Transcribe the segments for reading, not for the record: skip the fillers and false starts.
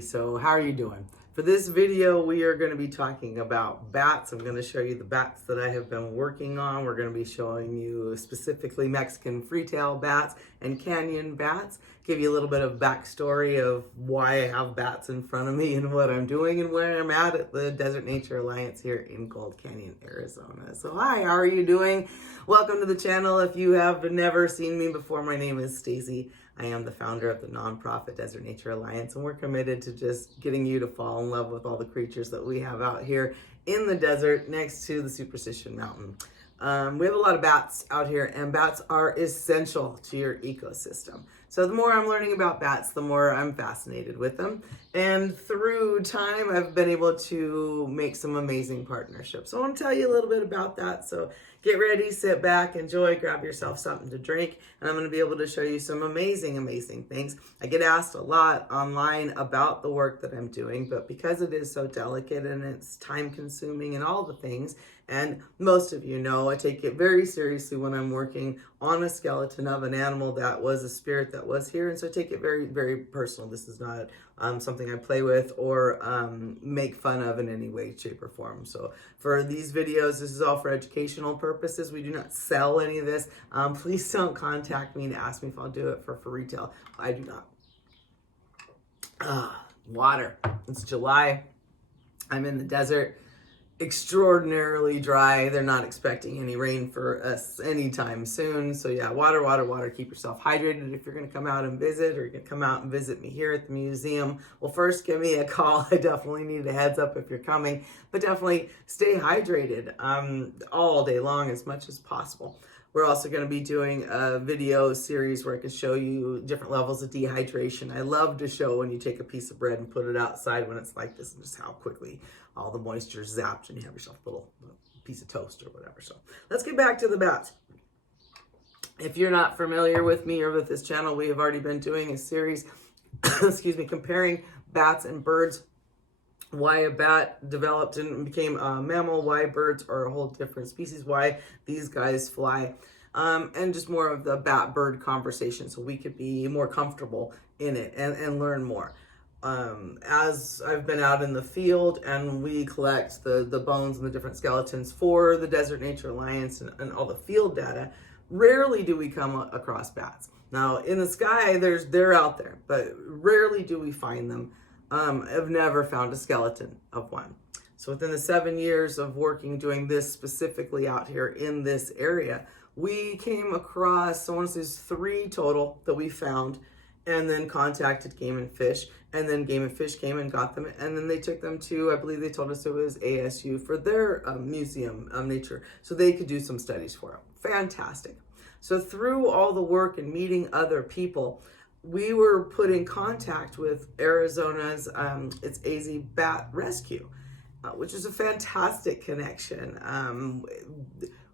So how are you doing? For this video, we are going to be talking about bats. I'm going to show you the bats that I have been working on. We're going to be showing you specifically Mexican freetail bats and canyon bats. Give you a little bit of backstory of why I have bats in front of me and what I'm doing and where I'm at the Desert Nature Alliance here in Gold Canyon, Arizona. So hi, how are you doing? Welcome to the channel. If you have never seen me before, my name is Stacy. I am the founder of the nonprofit Desert Nature Alliance, and we're committed to just getting you to fall in love with all the creatures that we have out here in the desert next to the Superstition Mountain. We have a lot of bats out here, and bats are essential to your ecosystem. So the more I'm learning about bats, the more I'm fascinated with them. And through time, I've been able to make some amazing partnerships. So I want to tell you a little bit about that. So get ready, sit back, enjoy, grab yourself something to drink, and I'm going to be able to show you some amazing things. I get asked a lot online about the work that I'm doing, but because it is so delicate and it's time consuming and all the things, and most of you know, I take it very seriously when I'm working on a skeleton of an animal that was a spirit that was here, and so I take it very personal. This is not something I play with or make fun of in any way, shape, or form. So for these videos, this is all for educational purposes. We do not sell any of this. Please don't contact me to ask me if I'll do it for retail. I do not. Water. It's July. I'm in the desert. Extraordinarily dry. They're not expecting any rain for us anytime soon. So yeah, water. Keep yourself hydrated if you're going to come out and visit, or you're going to come out and visit me here at the museum. Well, first give me a call. I definitely need a heads up if you're coming, but definitely stay hydrated all day long as much as possible. We're also going to be doing a video series where I can show you different levels of dehydration. I love to show when you take a piece of bread and put it outside when it's like this, and just how quickly all the moisture is zapped and you have yourself a little piece of toast or whatever. So let's get back to the bats. If you're not familiar with me or with this channel, we have already been doing a series, comparing bats and birds. Why a bat developed and became a mammal, why birds are a whole different species, why these guys fly, and just more of the bat-bird conversation so we could be more comfortable in it and learn more. As I've been out in the field and we collect the bones and the different skeletons for the Desert Nature Alliance and all the field data, rarely do we come across bats. Now, in the sky, they're out there, but rarely do we find them. I've never found a skeleton of one. So within the 7 years of working, doing this specifically out here in this area, we came across, I want to say there's 3 total that we found, and then contacted Game and Fish, and then Game and Fish came and got them, and then they took them to, I believe they told us it was ASU for their museum of nature, so they could do some studies for them. Fantastic. So through all the work and meeting other people, we were put in contact with Arizona's, it's AZ Bat Rescue, which is a fantastic connection.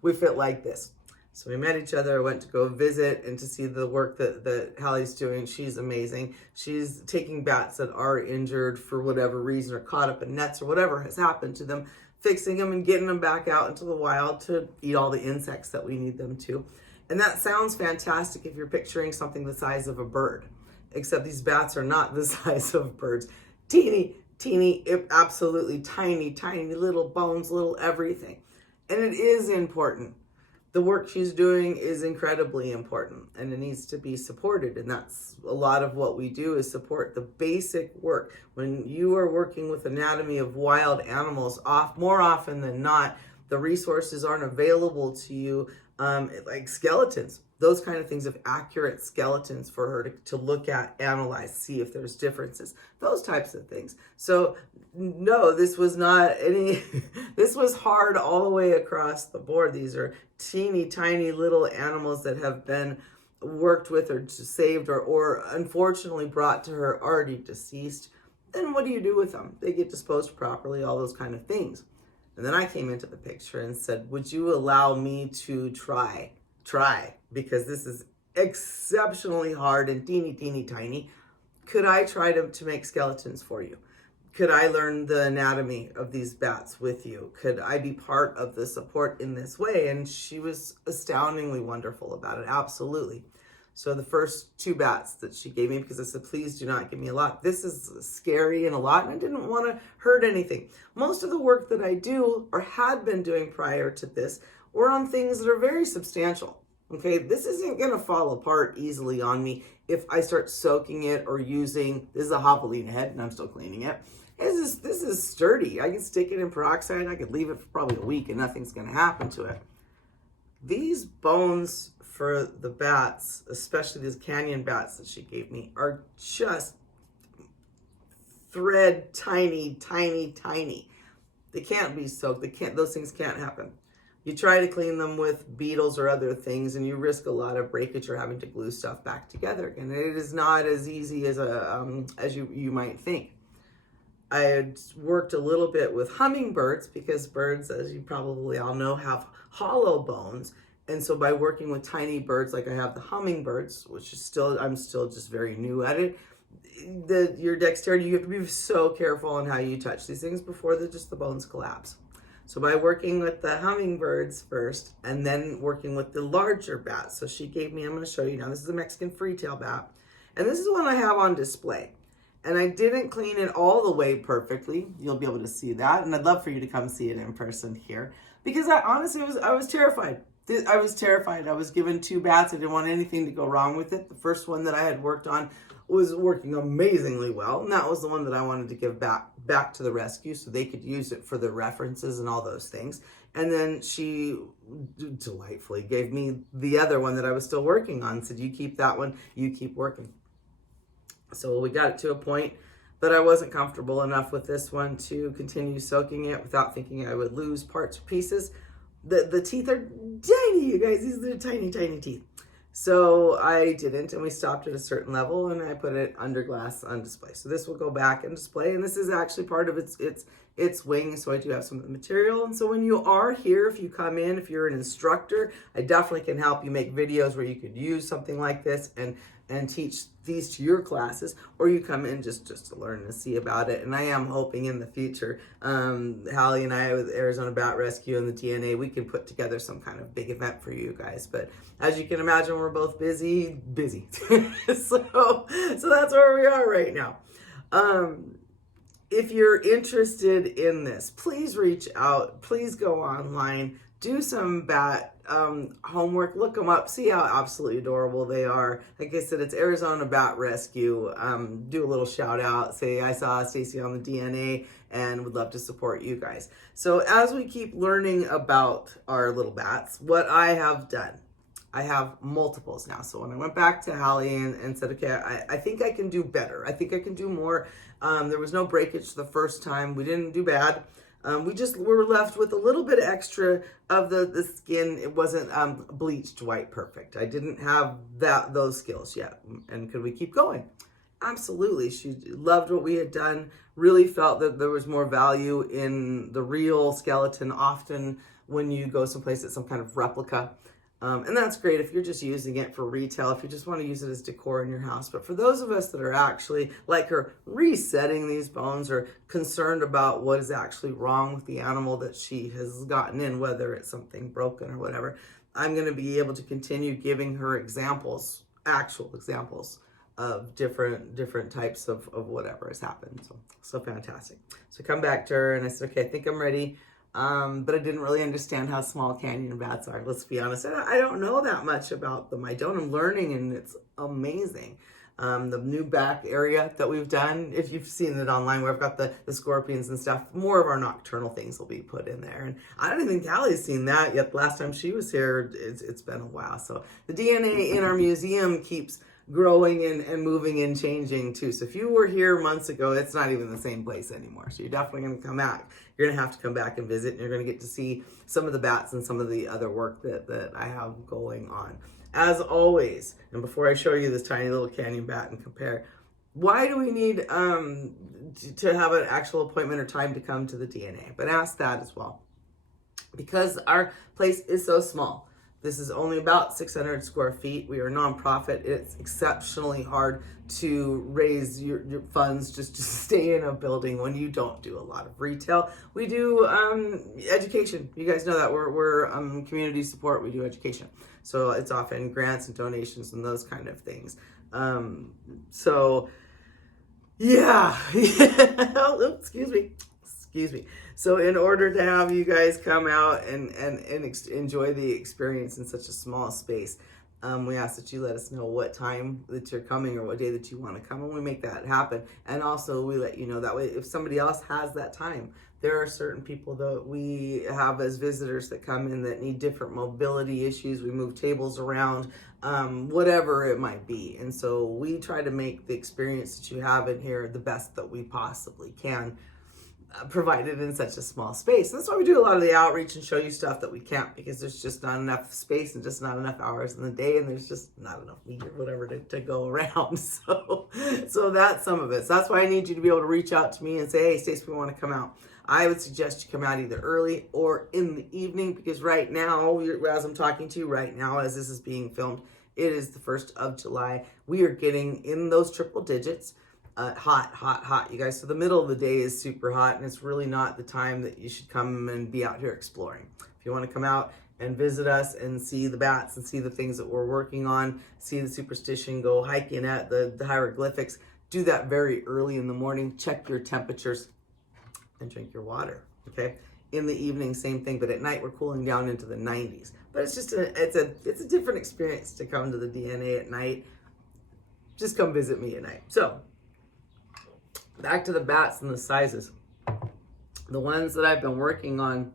We fit like this. So we met each other, went to go visit and to see the work that Hallie's doing. She's amazing. She's taking bats that are injured for whatever reason or caught up in nets or whatever has happened to them, fixing them and getting them back out into the wild to eat all the insects that we need them to. And that sounds fantastic if you're picturing something the size of a bird, except these bats are not the size of birds. Teeny, absolutely tiny little bones, little everything. And it is important. The work she's doing is incredibly important and it needs to be supported. And that's a lot of what we do, is support the basic work. When you are working with anatomy of wild animals, more often than not, the resources aren't available to you, like skeletons, those kind of things, of accurate skeletons for her to look at, analyze, see if there's differences, those types of things. So no, this was not any, this was hard all the way across the board. These are teeny tiny little animals that have been worked with or saved or unfortunately brought to her already deceased. Then what do you do with them? They get disposed properly, all those kind of things. And then I came into the picture and said, would you allow me to try, because this is exceptionally hard and teeny tiny. Could I try to make skeletons for you? Could I learn the anatomy of these bats with you? Could I be part of the support in this way? And she was astoundingly wonderful about it, absolutely. So the first 2 bats that she gave me, because I said, please do not give me a lot. This is scary and a lot, and I didn't want to hurt anything. Most of the work that I do or had been doing prior to this were on things that are very substantial. Okay, this isn't going to fall apart easily on me if I start soaking it or using, this is a javelina head, and I'm still cleaning it. This is sturdy. I can stick it in peroxide. I could leave it for probably a week and nothing's going to happen to it. These bones for the bats, especially these canyon bats that she gave me, are just thread tiny, tiny, tiny. They can't be soaked. Those things can't happen. You try to clean them with beetles or other things and you risk a lot of breakage or having to glue stuff back together again. It is not as easy as you might think. I had worked a little bit with hummingbirds because birds, as you probably all know, have hollow bones. And so by working with tiny birds, like I have the hummingbirds, which is I'm still just very new at it, your dexterity, you have to be so careful on how you touch these things before the bones collapse. So by working with the hummingbirds first and then working with the larger bats. So she gave me, I'm going to show you now, this is a Mexican freetail bat. And this is one I have on display. And I didn't clean it all the way perfectly. You'll be able to see that. And I'd love for you to come see it in person here. Because I honestly I was terrified. I was terrified. I was given 2 bats. I didn't want anything to go wrong with it. The first one that I had worked on was working amazingly well. And that was the one that I wanted to give back to the rescue so they could use it for their references and all those things. And then she delightfully gave me the other one that I was still working on. Said, you keep that one, you keep working. So we got it to a point that I wasn't comfortable enough with this one to continue soaking it without thinking I would lose parts or pieces. The teeth are tiny, you guys. These are tiny, tiny teeth. So I didn't, and we stopped at a certain level, and I put it under glass on display. So this will go back and display, and this is actually part of its wing, so I do have some of the material. And so when you are here, if you come in, if you're an instructor, I definitely can help you make videos where you could use something like this and teach these to your classes, or you come in just to learn and see about it. And I am hoping in the future, Hallie and I with Arizona Bat Rescue and the DNA, we can put together some kind of big event for you guys. But as you can imagine, we're both busy. so that's where we are right now. If you're interested in this, please reach out, please go online, do some bat homework, look them up, see how absolutely adorable they are. Like I said, it's Arizona Bat Rescue. Do a little shout out, say I saw Stacy on the DNA and would love to support you guys. So as we keep learning about our little bats, what I have done, I have multiples now. So when I went back to Hallie and said, okay, I think I can do better. I think I can do more. There was no breakage the first time. We didn't do bad. We were left with a little bit extra of the skin. It wasn't bleached white perfect. I didn't have those skills yet. And could we keep going? Absolutely. She loved what we had done, really felt that there was more value in the real skeleton often when you go someplace that's some kind of replica. And that's great if you're just using it for retail, if you just want to use it as decor in your house. But for those of us that are actually, like her, resetting these bones or concerned about what is actually wrong with the animal that she has gotten in, whether it's something broken or whatever, I'm going to be able to continue giving her examples, actual examples of different types of whatever has happened. So fantastic. So come back to her and I said, okay, I think I'm ready. But I didn't really understand how small canyon bats are. Let's be honest. I don't know that much about them. I don't. I'm learning, and it's amazing. The new back area that we've done, if you've seen it online, where I've got the scorpions and stuff, more of our nocturnal things will be put in there. And I don't even think Hallie's seen that yet. Last time she was here, it's been a while. So the DNA in our museum keeps growing and moving and changing too. So if you were here months ago, it's not even the same place anymore. So you're definitely going to come back. You're going to have to come back and visit, and you're going to get to see some of the bats and some of the other work that I have going on. As always, and before I show you this tiny little canyon bat and compare, why do we need to have an actual appointment or time to come to the DNA? But ask that as well. Because our place is so small. This is only about 600 square feet. We are a nonprofit. It's exceptionally hard to raise your funds just to stay in a building when you don't do a lot of retail. We do education. You guys know that we're community support. We do education. So it's often grants and donations and those kind of things. So yeah, oh, excuse me. So in order to have you guys come out and enjoy the experience in such a small space, we ask that you let us know what time that you're coming or what day that you want to come, and we make that happen. And also we let you know that way if somebody else has that time. There are certain people that we have as visitors that come in that need different mobility issues. We move tables around, whatever it might be. And so we try to make the experience that you have in here the best that we possibly can, provided in such a small space. And that's why we do a lot of the outreach and show you stuff that we can't, because there's just not enough space and just not enough hours in the day, and there's just not enough meat or whatever to go around. So that's some of it. So that's why I need you to be able to reach out to me and say, hey, Stacey, we want to come out. I would suggest you come out either early or in the evening, because right now, as I'm talking to you right now, as this is being filmed, it is the 1st of July. We are getting in those triple digits. Hot, you guys. So the middle of the day is super hot, and it's really not the time that you should come and be out here exploring. If you want to come out and visit us and see the bats and see the things that we're working on, see the superstition, go hiking at the hieroglyphics, do that very early in the morning. Check your temperatures and drink your water, okay? In the evening, same thing, but at night we're cooling down into the 90s. But it's just it's a different experience to come to the DNA at night. Just come visit me at night. So back to the bats and the sizes. The ones that I've been working on,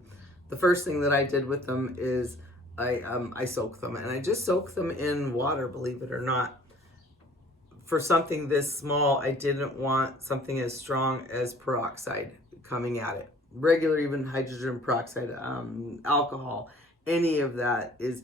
the first thing that I did with them is I soak them, and I just soak them in water, believe it or not. For something this small, I didn't want something as strong as peroxide coming at it. Regular, even hydrogen peroxide, alcohol, any of that is,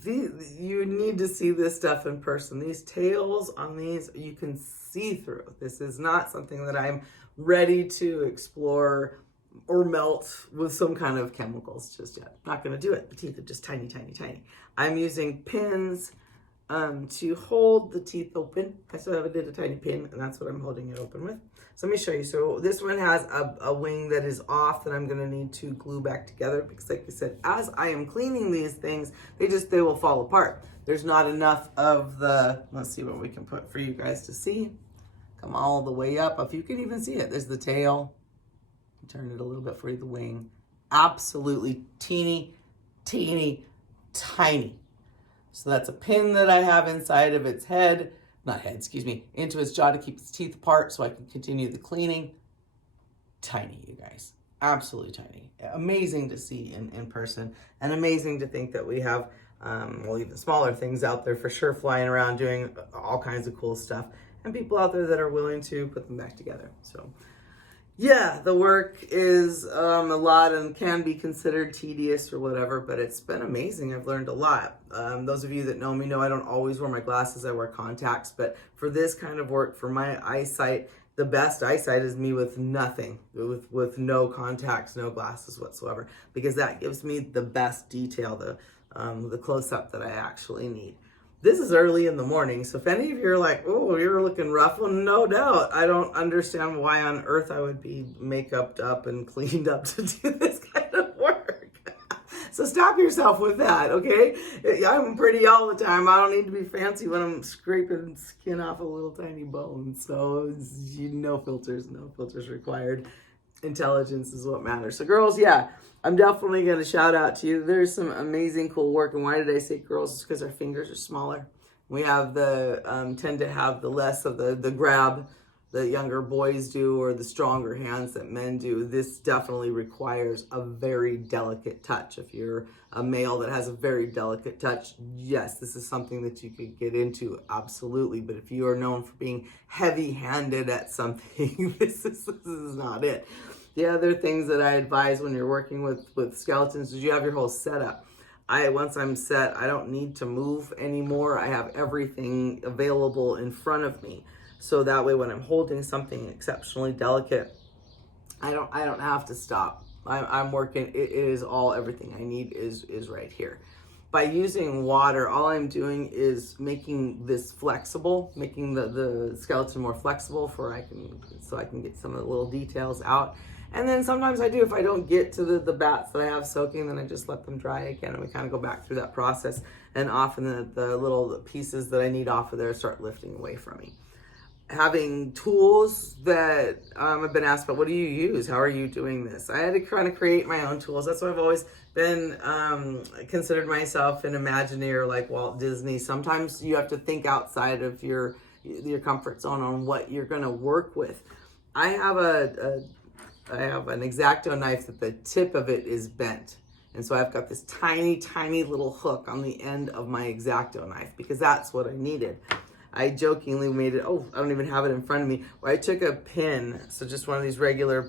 you need to see this stuff in person. These tails on these, you can see through. This is not something that I'm ready to explore or melt with some kind of chemicals just yet. Not going to do it. The teeth are just tiny, tiny, tiny. I'm using pins to hold the teeth open. I still have a tiny pin, and that's what I'm holding it open with. So let me show you. So this one has a wing that is off that I'm going to need to glue back together, because like I said, as I am cleaning these things, they will fall apart. There's not enough of the, let's see what we can put for you guys to see. Come all the way up. If you can even see it, there's the tail. Turn it a little bit for you, the wing. Absolutely teeny, teeny, tiny. So that's a pin that I have inside of its head, into its jaw to keep its teeth apart so I can continue the cleaning. Tiny, you guys. Absolutely tiny. Amazing to see in person, and amazing to think that we have, even smaller things out there for sure, flying around doing all kinds of cool stuff, and people out there that are willing to put them back together. So yeah, the work is a lot and can be considered tedious or whatever, but it's been amazing. I've learned a lot. Those of you that know me know I don't always wear my glasses. I wear contacts, but for this kind of work, for my eyesight, the best eyesight is me with nothing, with no contacts, no glasses whatsoever, because that gives me the best detail, the close-up that I actually need. This is early in the morning, so if any of you are like, oh, you're looking rough, well, no doubt. I don't understand why on earth I would be make-upped up and cleaned up to do this kind of work. So stop yourself with that, okay? I'm pretty all the time. I don't need to be fancy when I'm scraping skin off a little tiny bone. So no filters required. Intelligence is what matters. So girls, yeah, I'm definitely going to shout out to you. There's some amazing cool work. And why did I say girls? It's because our fingers are smaller. We have tend to have the less of the grab that younger boys do, or the stronger hands that men do. This definitely requires a very delicate touch. If you're a male that has a very delicate touch, yes, this is something that you could get into, absolutely. But if you are known for being heavy-handed at something, this is not it. The other things that I advise when you're working with skeletons is you have your whole setup. Once I'm set, I don't need to move anymore. I have everything available in front of me. So that way when I'm holding something exceptionally delicate, I don't have to stop. I'm working, it is all, everything I need is right here. by using water, all I'm doing is making this flexible, making the skeleton more flexible so I can get some of the little details out. And then sometimes I do, if I don't get to the bats that I have soaking, then I just let them dry again, and we kind of go back through that process. And often the little pieces that I need off of there start lifting away from me. Having tools that I've been asked about, what do you use? How are you doing this? I had to kind of create my own tools. That's why I've always been considered myself an Imagineer like Walt Disney. Sometimes you have to think outside of your comfort zone on what you're going to work with. I have an X-Acto knife that the tip of it is bent. And so I've got this tiny, tiny little hook on the end of my X-Acto knife because that's what I needed. I jokingly made it, I don't even have it in front of me, where I took a pin, so just one of these regular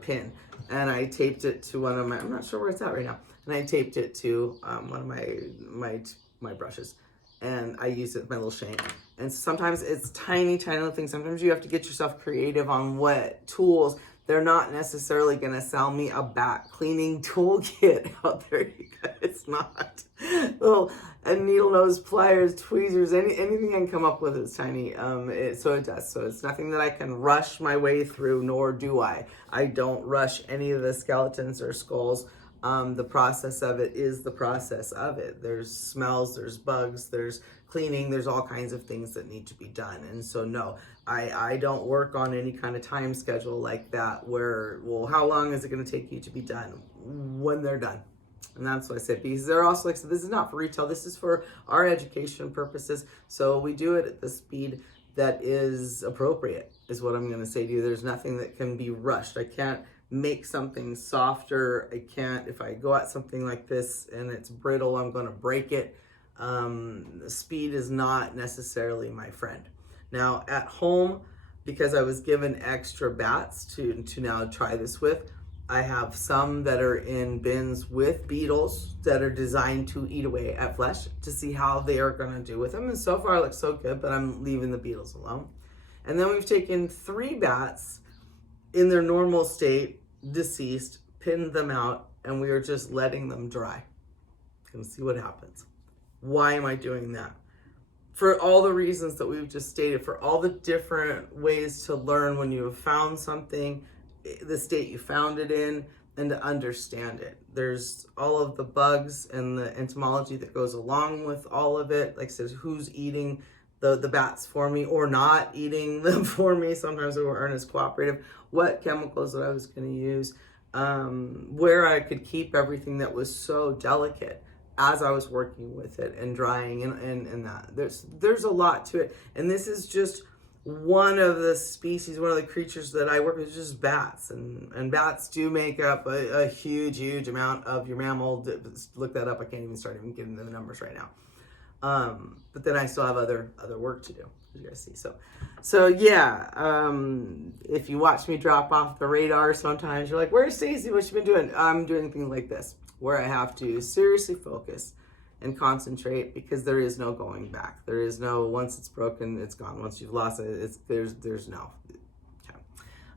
pin, and I taped it to one of my, I'm not sure where it's at right now, and I taped it to one of my brushes, and I used it with my little shank. And sometimes it's tiny, tiny little things. Sometimes you have to get yourself creative on what tools. They're not necessarily going to sell me a bat cleaning toolkit out there, you guys. It's not. Little needle nose pliers, tweezers, anything I can come up with is tiny. So it does. So it's nothing that I can rush my way through, nor do I. I don't rush any of the skeletons or skulls. The process of it is the process of it. There's smells, there's bugs, there's cleaning, there's all kinds of things that need to be done. And so no, I don't work on any kind of time schedule like that where, well, how long is it going to take you to be done? When they're done. And that's what I said, because they're also like, so this is not for retail, this is for our education purposes. So we do it at the speed that is appropriate, is what I'm going to say to you. There's nothing that can be rushed. I can't make something softer. I can't, if I go at something like this and it's brittle, I'm going to break it. Speed is not necessarily my friend. Now at home, because I was given extra bats to now try this with, I have some that are in bins with beetles that are designed to eat away at flesh to see how they are going to do with them. And so far it looks so good, but I'm leaving the beetles alone. And then we've taken 3 bats in their normal state, deceased, pinned them out, and we are just letting them dry. Gonna see what happens. Why am I doing that? For all the reasons that we've just stated, for all the different ways to learn when you have found something, the state you found it in, and to understand it. There's all of the bugs and the entomology that goes along with all of it. Like I said, who's eating the bats for me or not eating them for me. Sometimes they weren't as cooperative. What chemicals that I was going to use. Where I could keep everything that was so delicate as I was working with it and drying and that. There's a lot to it. And this is just one of the species, one of the creatures that I work with, is just bats. And bats do make up a huge, huge amount of your mammal. Look that up. I can't even start even getting into the numbers right now. But then I still have other work to do, as you guys see. So yeah, if you watch me drop off the radar, sometimes you're like, where's Stacy? What's she been doing? I'm doing things like this, where I have to seriously focus and concentrate, because there is no going back. There is no, once it's broken, it's gone. Once you've lost it, there's no. Okay.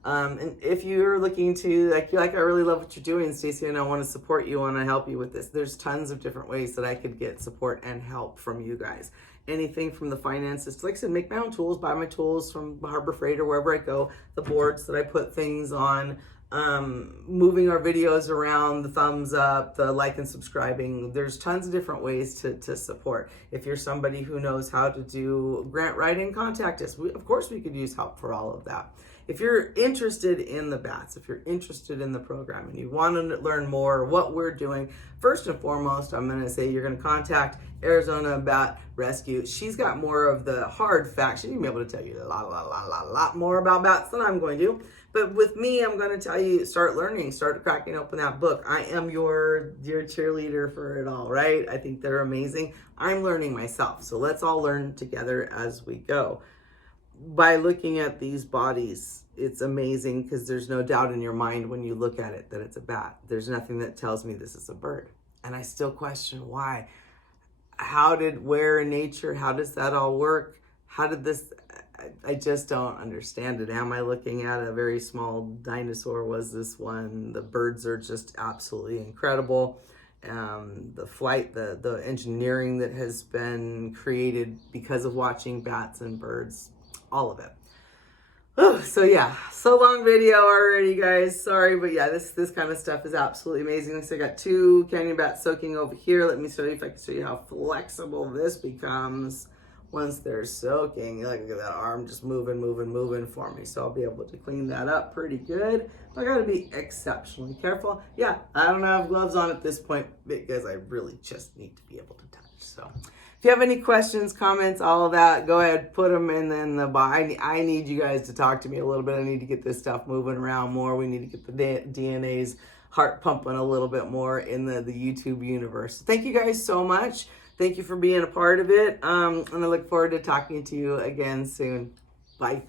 And if you're looking to, you're like, I really love what you're doing, Stacy, and I want to support you, I want to help you with this. There's tons of different ways that I could get support and help from you guys. Anything from the finances, like I said, make my own tools, buy my tools from Harbor Freight or wherever I go, the boards that I put things on, moving our videos around, the thumbs up, the like and subscribing. There's tons of different ways to support. If you're somebody who knows how to do grant writing, contact us. Of course we could use help for all of that. If you're interested in the bats, if you're interested in the program and you want to learn more what we're doing, first and foremost, I'm going to say you're going to contact Arizona Bat Rescue. She's got more of the hard facts. She's going to be able to tell you a lot more about bats than I'm going to. But with me, I'm going to tell you, start learning, start cracking open that book. I am your cheerleader for it all, right? I think they're amazing. I'm learning myself. So let's all learn together as we go. By looking at these bodies, it's amazing, because there's no doubt in your mind when you look at it that it's a bat. There's nothing that tells me this is a bird. And I still question why. Where in nature, how does that all work? How did this, I just don't understand it. Am I looking at a very small dinosaur? Was this one? The birds are just absolutely incredible. the flight, the engineering that has been created because of watching bats and birds, all of it. Oh, so yeah, so long video already, guys. Sorry, but yeah, this kind of stuff is absolutely amazing. So I got 2 canyon bats soaking over here. Let me show you if I can show you how flexible this becomes once they're soaking. Like, look at that arm just moving for me. So I'll be able to clean that up pretty good. But I gotta be exceptionally careful. Yeah, I don't have gloves on at this point because I really just need to be able to touch. So if you have any questions, comments, all of that, go ahead, put them in the box. I need you guys to talk to me a little bit. I need to get this stuff moving around more. We need to get the DNA's heart pumping a little bit more in the YouTube universe. Thank you guys so much. Thank you for being a part of it. And I look forward to talking to you again soon. Bye.